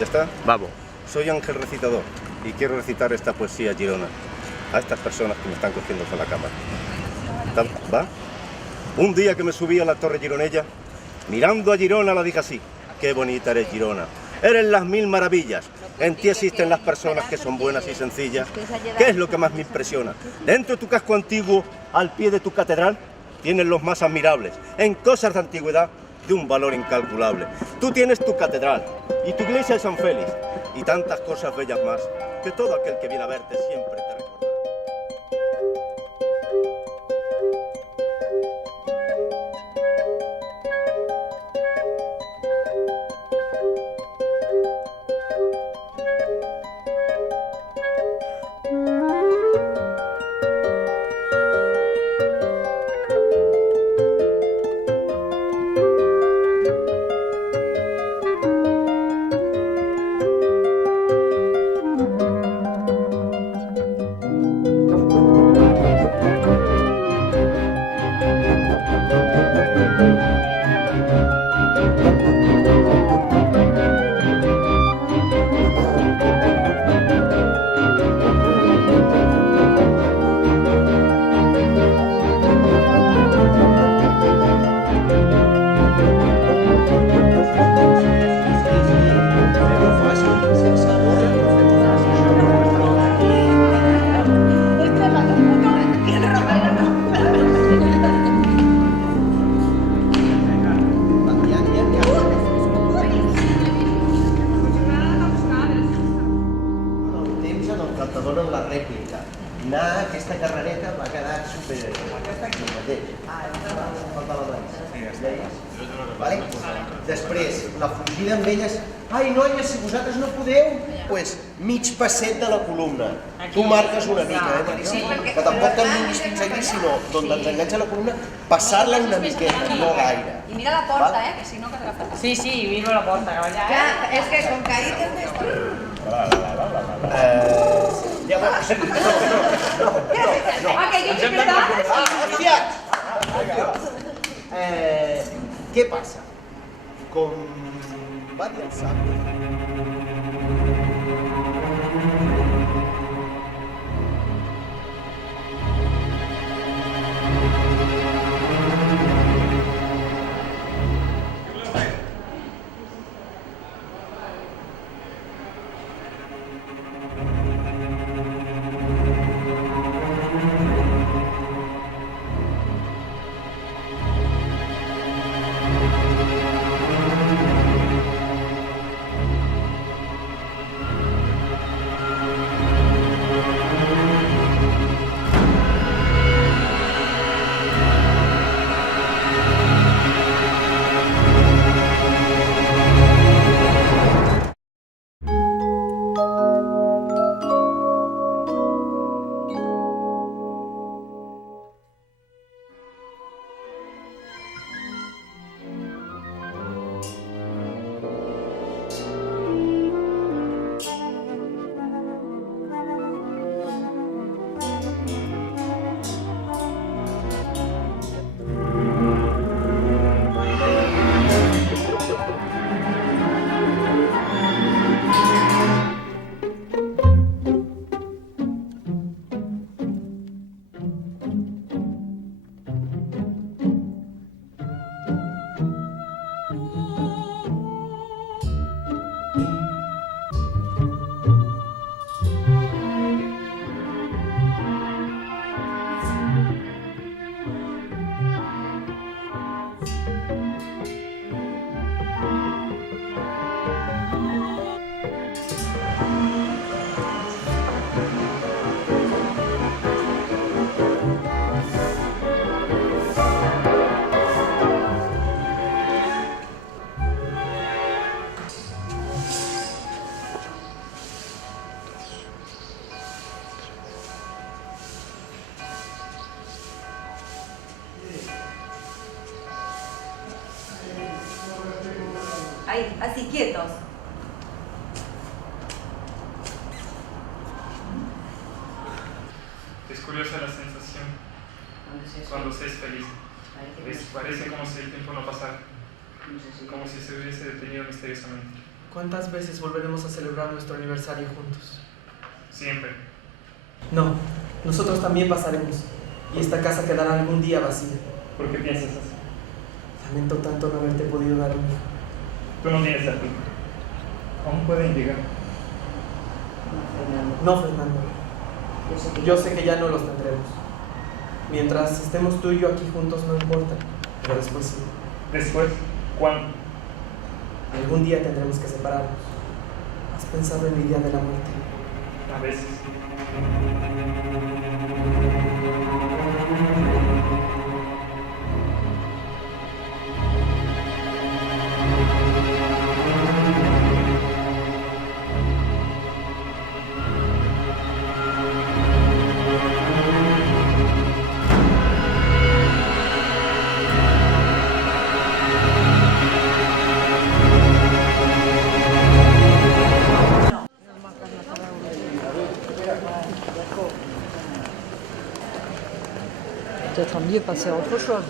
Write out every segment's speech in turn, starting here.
¿Ya está? Vamos. Soy Ángel Recitador y quiero recitar esta poesía girona a estas personas que me están cogiendo con la cámara. ¿Va? Un día que me subí a la Torre Gironella, mirando a Girona la dije así: qué bonita eres, Girona. Eres las mil maravillas. En ti existen las personas que son buenas y sencillas. ¿Qué es lo que más me impresiona? Dentro de tu casco antiguo, al pie de tu catedral, tienes los más admirables, en cosas de antigüedad, de un valor incalculable. Tú tienes tu catedral y tu iglesia de San Félix y tantas cosas bellas más que todo aquel que viene a verte siempre te recordará. T'adonen la rèplica. Anar a aquesta carrereta m'ha quedat super... el mateix. Falta la Vale? Després, la fugida amb elles... Ai, noies, si vosaltres no podeu, doncs mig passet de la columna. Tu marques una mica, Marisol? Que tampoc te'n vinguis fins aquí, sinó d'on ens enganxa la columna, passar-la una miqueta, no gaire. Y mira la porta, que si no que te la falta. Sí, sí, miro la porta, caballà. Ya, es que con caídas de esto... Llavors... Ah, que dius que Confiats! Què passa? Com va dir el savi... Ahí, así, quietos. Es curiosa la sensación cuando se es feliz. Parece como si el tiempo no pasara, como si se hubiese detenido misteriosamente. ¿Cuántas veces volveremos a celebrar nuestro aniversario juntos? Siempre. No, nosotros también pasaremos. Y esta casa quedará algún día vacía. ¿Por qué piensas así? Lamento tanto no haberte podido dar un hijo. Tú no tienes a ti. Aún pueden llegar. No, Fernando. Yo sé que ya no los tendremos. Mientras estemos tú y yo aquí juntos no importa, pero después sí. Después, ¿cuándo? Algún día tendremos que separarnos. ¿Has pensado en mi día de la muerte? A veces. Peut-être mieux passer à autre chose.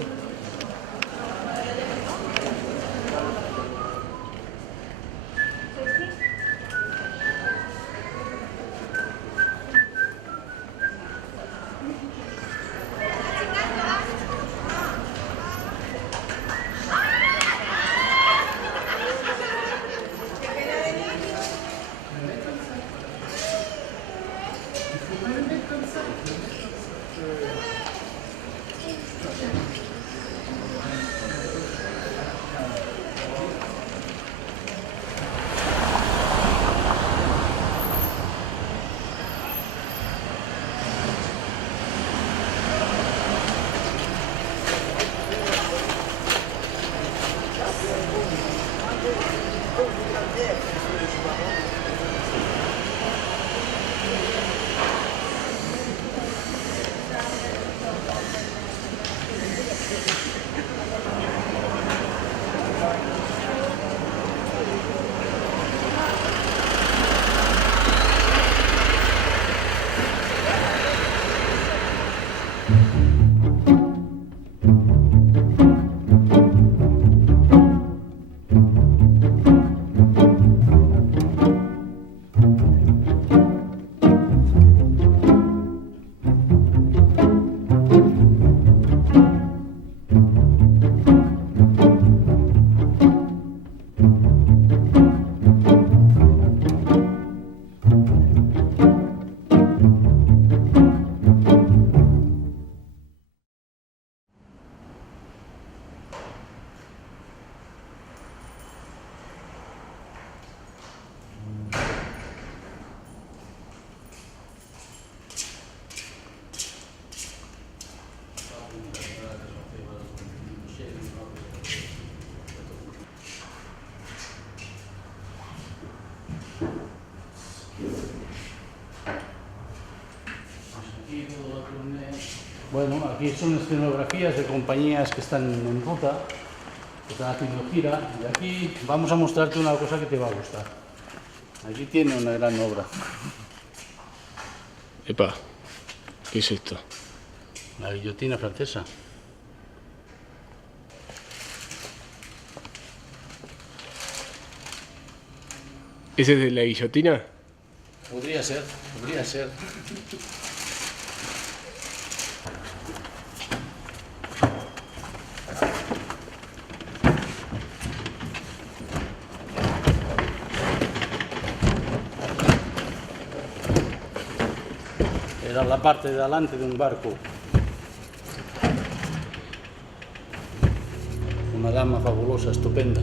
Bueno, aquí son escenografías de compañías que están en ruta, que están haciendo gira, y aquí vamos a mostrarte una cosa que te va a gustar. Aquí tiene una gran obra. Epa, ¿qué es esto? La guillotina francesa. ¿Ese es de la guillotina? Podría ser, podría ser. Era la parte de delante de un barco. Una dama fabulosa, estupenda.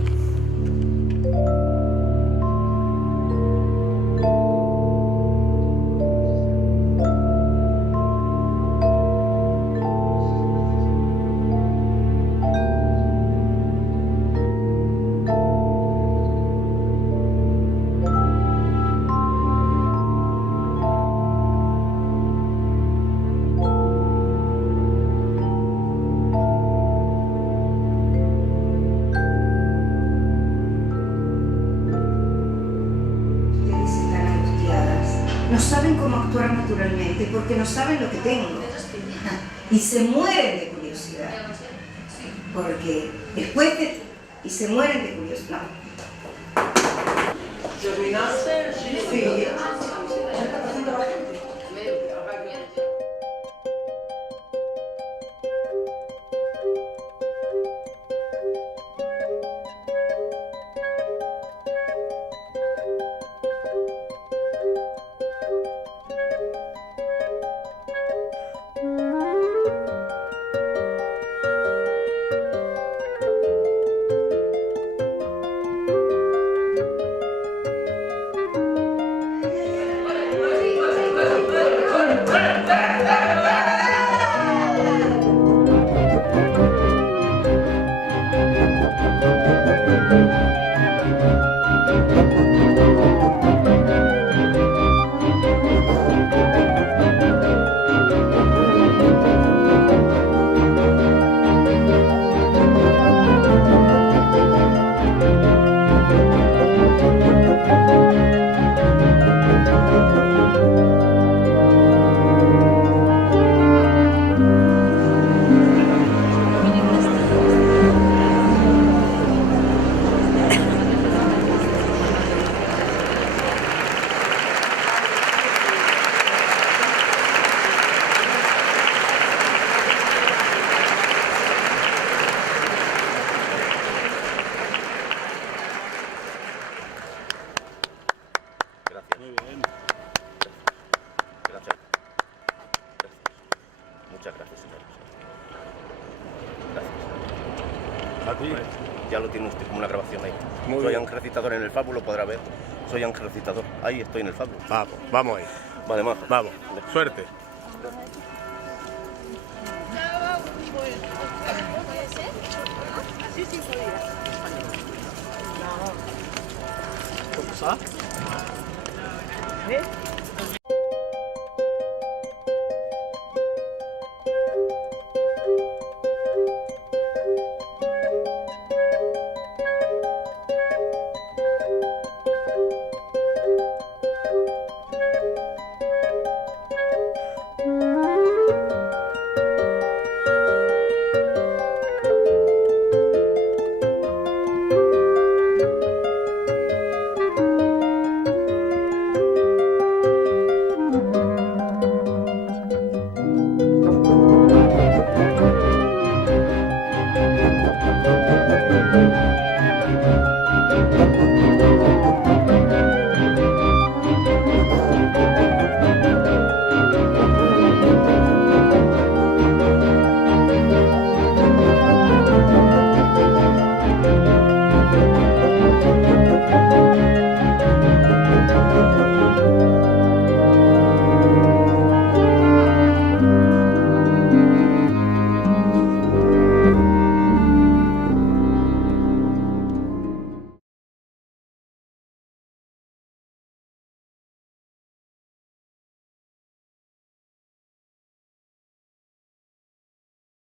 No saben cómo actuar naturalmente porque no saben lo que tengo. Y se mueren de curiosidad. Porque después de... Y se mueren de curiosidad. No. ¿Terminaste? Sí. Gracias. Muy bien. Gracias. Muchas gracias, señor. Gracias. A ti. Ya lo tiene usted como una grabación ahí. Muy Soy bien. Ángel Recitador en el Fab, lo podrá ver. Soy Ángel Recitador. Ahí estoy en el Fab. Vamos ahí. Vale, majo. Vamos. Suerte. ¿Eh?